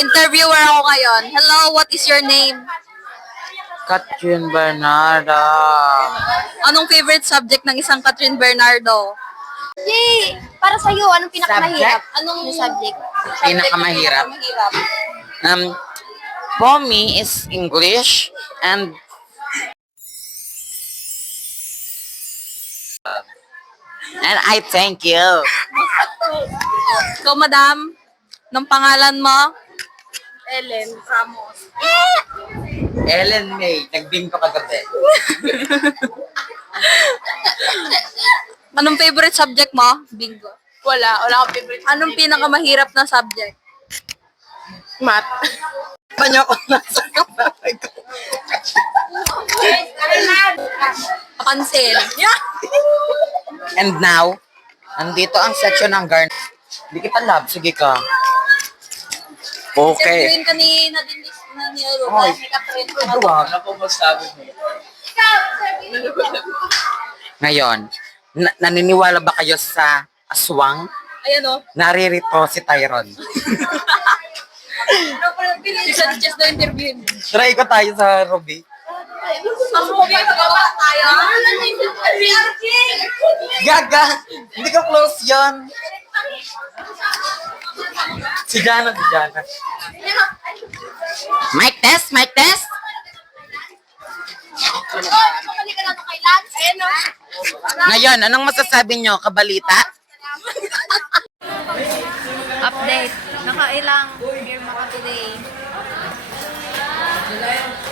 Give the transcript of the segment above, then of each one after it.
Interviewer ako ngayon. Hello, what is your name? Catherine Bernardo. Anong favorite subject ng isang Catherine Bernardo? Yay! Para sa'yo, anong pinakamahirap? Anong subject? Pinakamahirap? For me is English and I thank you. Ikaw, madam, ng pangalan mo? Ellen Ramos. Ellen May, nag-beam ko kagabi. Anong favorite subject mo? Bingo. Wala akong favorite. Anong pinakamahirap na subject? Math. Kanya ko nasa kapatid ko. Pansin. And now, nandito ang section ng Garnet. Hindi kita love, sige ka. Okay. Interviewin ka ni Nadine na ni Aruba. Oy. Ni Catherine. Ano po masabi mo? Ngayon, naniniwala ba kayo sa aswang? Ayan o. Naririto si Tyron. Just na interviewin. Try ko tayo sa Ruby. Ang movie, magawa tayo. Gaga! Hindi ko close yon. Si Jana. Mic test, mic test. Ngayon, anong masasabi nyo, kabalita? Update. Nakailang year mo ka today?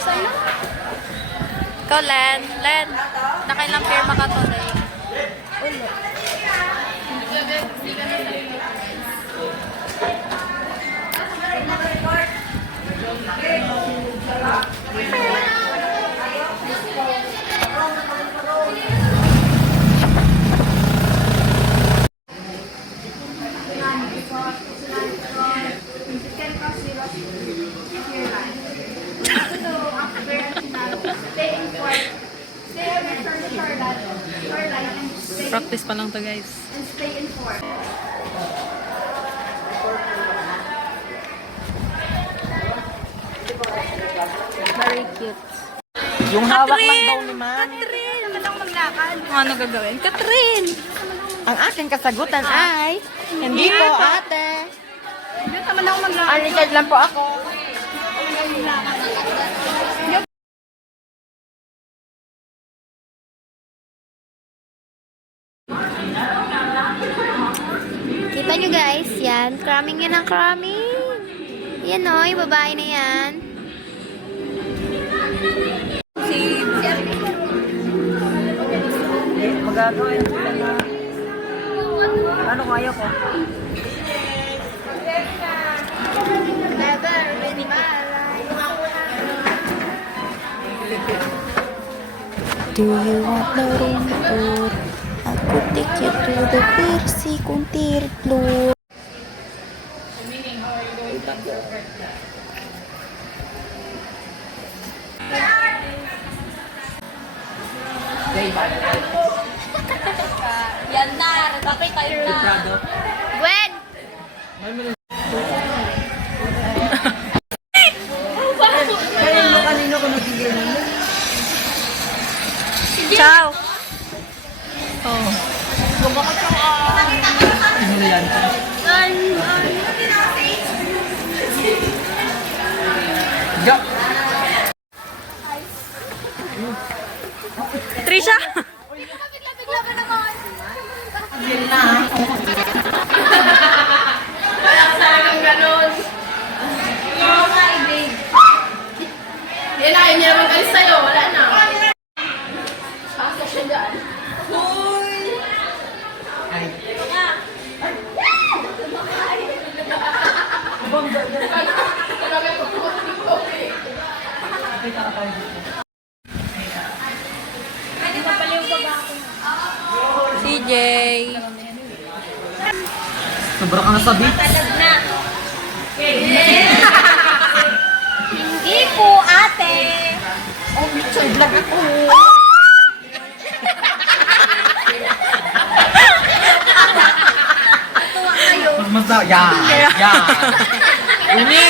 Sa'yo? Ikaw, Len. Nakailang year mo ka today? Ulo. Practice pa lang to, guys. Very cute. Yung hawak lang daw ni ma'am. Catherine! Naman ako maglakad. Ano gagawin? Catherine! Ang aking kasagutan ay, hindi po ate. Hindi naman ako maglakad. Unlimited lang po ako. Kita nyo guys, yan. Cramming yan ang cramming. Yan o, yung babae na yan. Magagawin ko na. Ano kaya ko? Never in my Do you want the rainbow? I could take you to the Percy Kuntir floor. Yan na! Bakit tayo na? Gwen! Ciao! Oh. Trisha! Bigla ka naman. Yan na, hindi naman kayo sa'yo. Wala na. Pasok siya dyan. CJ! Sobra ka na sabi. Hindi po, ate. Oh, side lang ako. Mas masaya. Yan. Yan. Uni.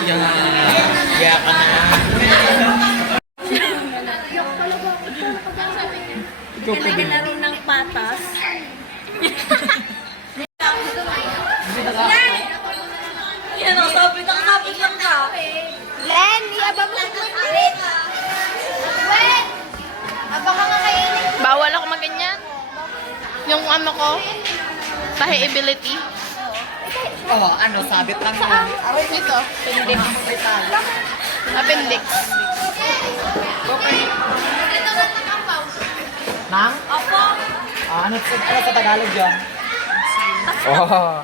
Kaya ka na. Laro ng patas. Yan o, sabit lang ka. Len, iabang mo sa kulit. Wen! Abang ka nga kainin. Bawal ako maganyan. Yung ano ko, tahi-ability. Oh, ano, sabit lang yan. Ito, appendix. Nang? Opo. Ano sa Tagalog yun? Oh.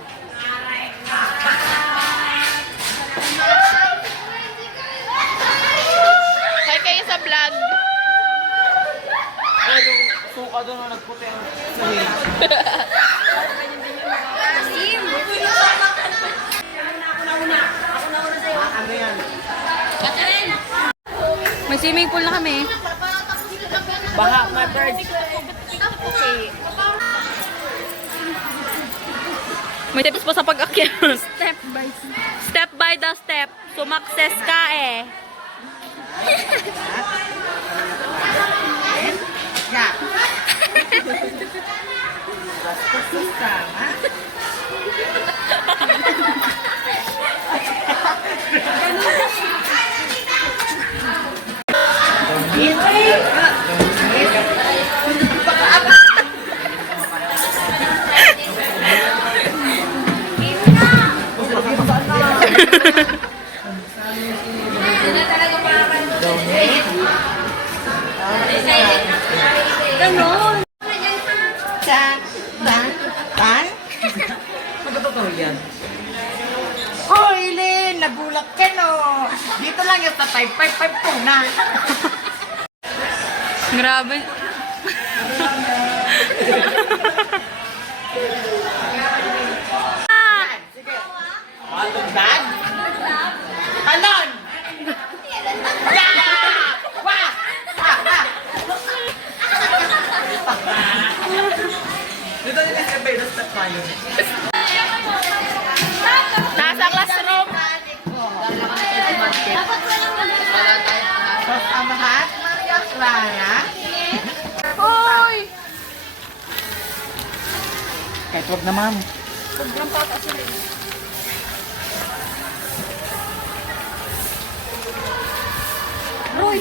Hi kayo sa vlog. Suka doon na nagputi ang ano yan? May swimming pool na kami. Baha, my bird. May tips pa sa pag-akyat. Step by the step. Sumakses ka eh. Yeah. Basta susama. Ganon. Tan? Magkatotoo yan. Hoy, Lynn! Nagulak ka, no? Dito lang yung sa 555 po na. Grabe. Matong bag? Talon! Yeah! Wah! Dito yung SFA, step tayo. Nasa classroom. Tapos ang lahat, Maria Clara. Hoy! Kahit wag na, ma'am. Aroy.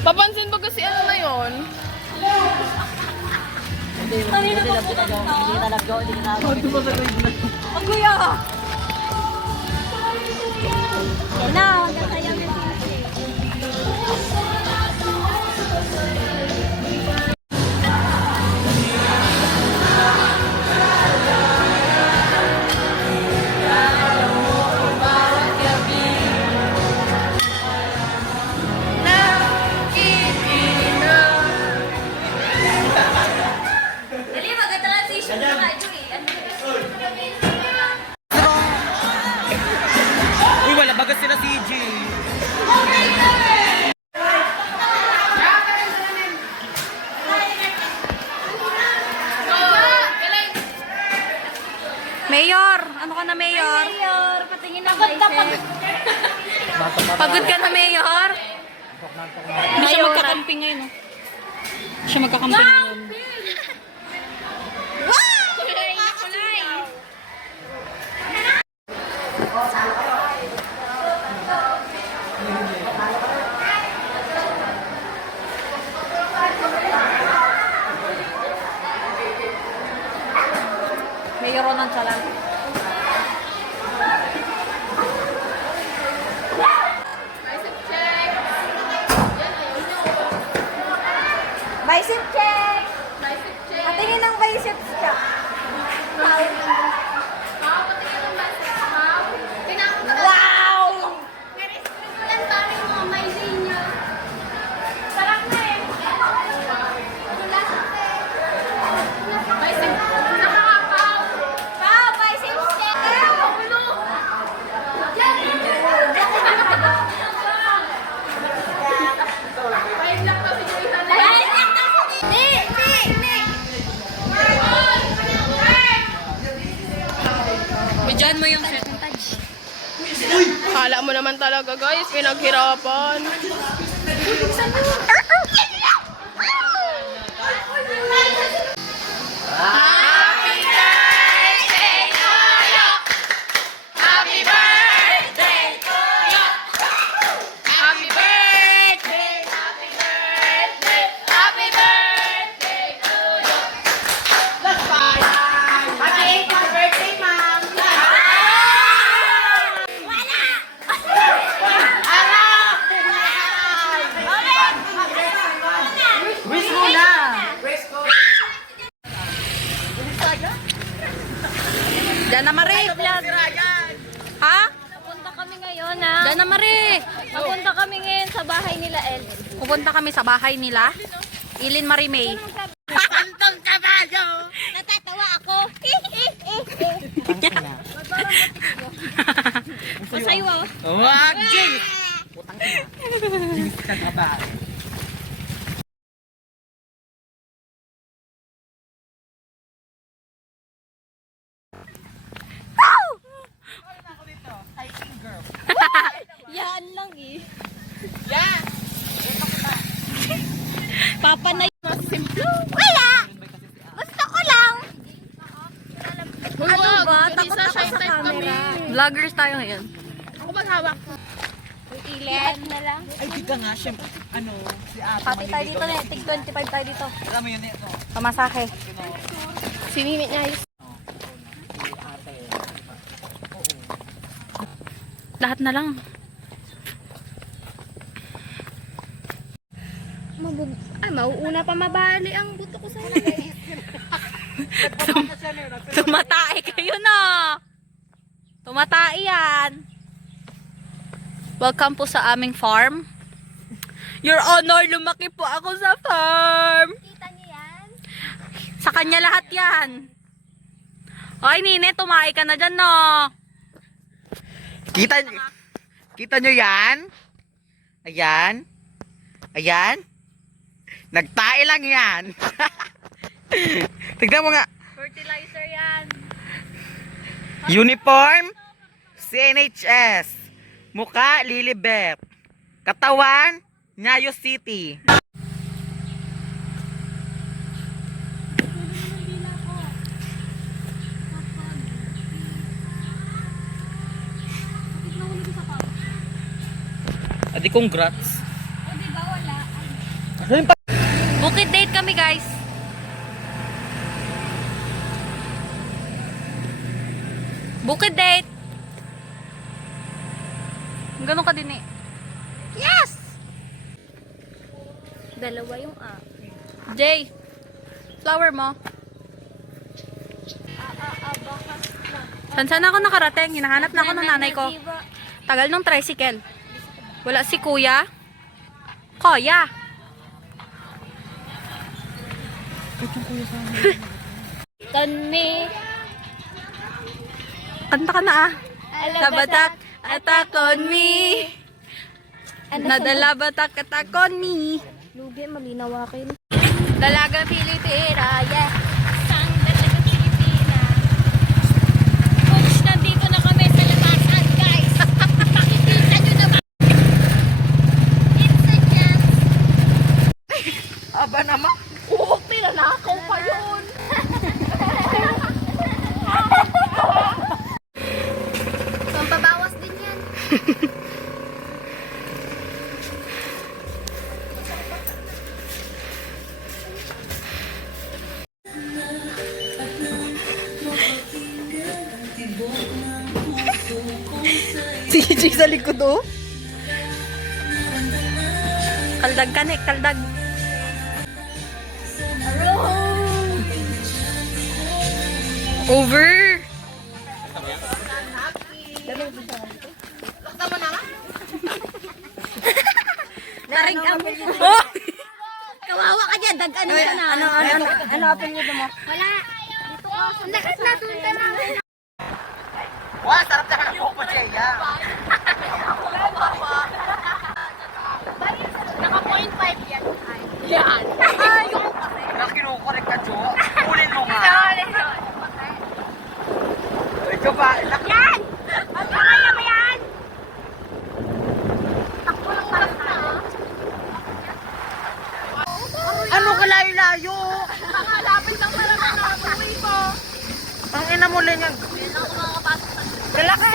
Papansin ba kasi ano na yun? Kanina ko po ang kuya. Yan na, magkakaya mo. Dali, magkatalan si Ishu na kayo eh. Uy, wala bagas sila CJ. Mayor! Ano ka na, Mayor? Mayor, patingin ang bicep. Pagod ka na, Mayor? Hindi siya magkakamping ngayon. Oh. Hindi siya magkakamping ngayon. Mayor Ronan Chalan. Bicep check! Patingin ng biceps ka. Wow! Kala mo naman talaga guys, pinaghirapan. Wish mo na! Diyan na, Mari. Ha? Pupunta kami ngayon, ha? Diyan na, Mari. Papunta kami ngayon sa bahay nila, El. Pupunta kami sa bahay nila. Ilin Marimay. Natatawa ako. Masayo, ah. Wag, James! James ka na ba? Yan lang, eh. Papa na Wala! Gusto ko lang. Ano ba? Takot Takot ako shy sa type kami. camera. Vloggers tayo ngayon. Ako maghawak. Ilan na lang. Ay, di ka nga, syempre, ano, si ate. Pati tayo dito na. Tig 25 tayo dito. Alam mo yun, ito. Pamasahe. Sinimit niya yun. Lahat na lang. Mauuna pa mabali ang buto ko sa guys. Tumatay kayo na. Tumatay yan. Welcome po sa aming farm. Your Honor, lumaki po ako sa farm. Kita niyo yan? Sa kanya lahat yan. Oy, Nine, tumae ka na dyan, no? Kita nyo yan? Ayan. Ayan. Nagtae lang yan. Tignan mo nga. Fertilizer yan. Uniform, CNHS. Mukha, Lilibet. Katawan, Nyayo City. Adi, congrats. Bukid date kami, guys. Bukid date. Ganun ka din eh. Yes! Dalawa yung Jay, flower mo. Saan ako nakarating? Hinahanap na ako ng nanay ko. Tagal ng tricycle. Wala si kuya. Kuya. Tani. Kanta ka na ah. Labatak atakon me. Nadalabatak atakon me. Lugi, malinawakin. Dalaga Pilipina, yeah. Sang dalaga Pilipina. Coach, nandito na kami sa labasan, guys. Makikita nyo naman. It's a chance. Aba naman. Pinanakaw pa yun. Pampabawas din yan. Si Jay sa likod oh. Kaldag ka kaldag. Over. Taring ang oh! Kawawa ka dyan, dag-ano ka na. Ano apelyido mo? Wala. Dito ka. Ang lakas na, doon ka na. Wah, sarap na ng coco, Jay. Naka 0.5 yan. Yan. Nakinukorek ka, Jo. Ulin mo nga. Ito ba? Yan! Ang kaya mo yan! Ano ka layo-layo? Malapit lang pala na nabuhay ko. Ang ina mo lang yan. Dala ka!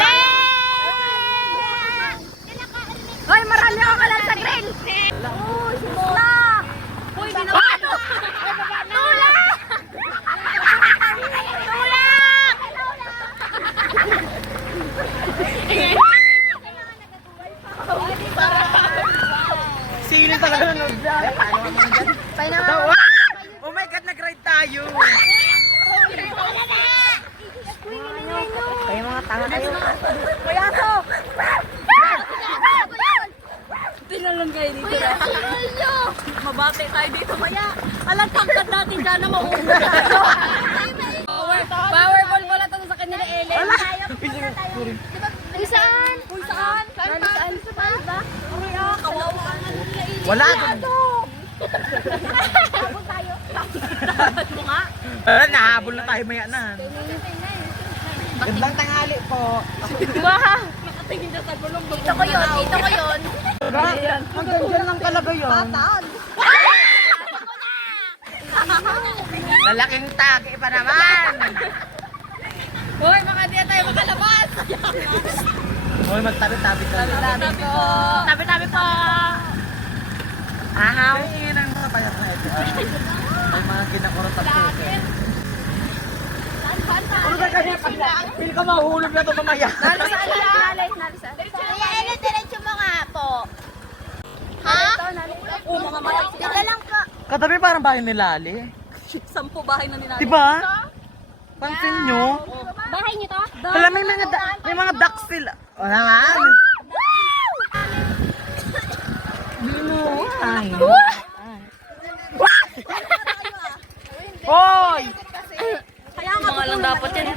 Hoy, marami ako ka lang sa grill! Uy, simula! Uy, di na ba? Tulak! Sino talaga nanood dyan? Oh my God, nag-ride tayo! Kayo mga tanga kayo. Kuyaso! Tinalang kayo dito na. Mabate tayo dito maya. Alam, tangkad natin dyan na mauuna tayo. Powerball pala ito sa kanila, Ellen. Uy, saan? Uy, saan? Saan? Saan ba? Uy, kawawa. Wala doon. Habol tayo. Nahabol na tayo mayanan. Gandang tanghali po. Nakatingin na sa gulong. Ito ko yun. Ito ko yun. Hanggang dyan lang talaga yun. Lalaking tagi pa naman. Hoy, mga di tayo makalabas. Hoy, magtabi-tabi ka. Tabi po. Tabi-tabi po. Ahaw. Ay, ng mga payak na ito. May mga kinakurot at puso. Ano ba kanya? Pili ka mahulog na ito mamaya. Saan? Kaya Ellen, diretso mo nga po. Ha? Oo, mga malaki. Dito lang po. Katabi parang bahay ni Lali. 10 bahay na nila. Diba? Pansin nyo? Bahay niyo to? Wala, may mga ducks sila. O naman. Binuhay. Hoy! Kaya nga mga lang dapat yan.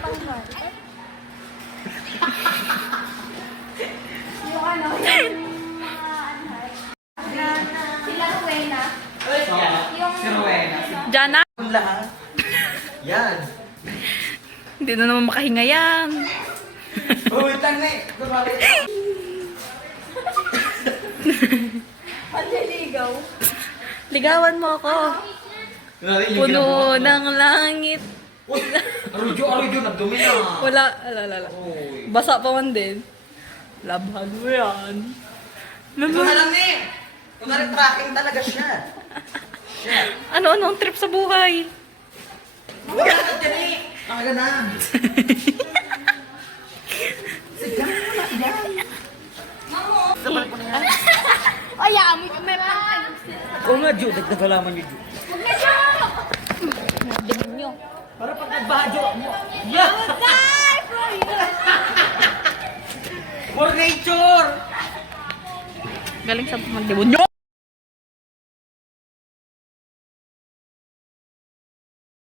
Si Rowena. Jana? Lahat. Yan. Hindi na naman makahinga yan. Uy, tangi. Ligawan mo ako. Puno ng langit. Arudyo, nagdumi na. Wala, alala. Basa pa man din. Labhan mo yan. Ito na lang ni. Kunwari tracking talaga siya. Ano ang trip sa buhay? Wala ka dyan eh. Talaga na. Ay, amoy ko may pang. Oo nga, Ju. Nagdagalaman niyo, Ju. Dingin nyo. Para pag nagbaha, Ju. Yeah! For nature! Galing sa magdemonyo.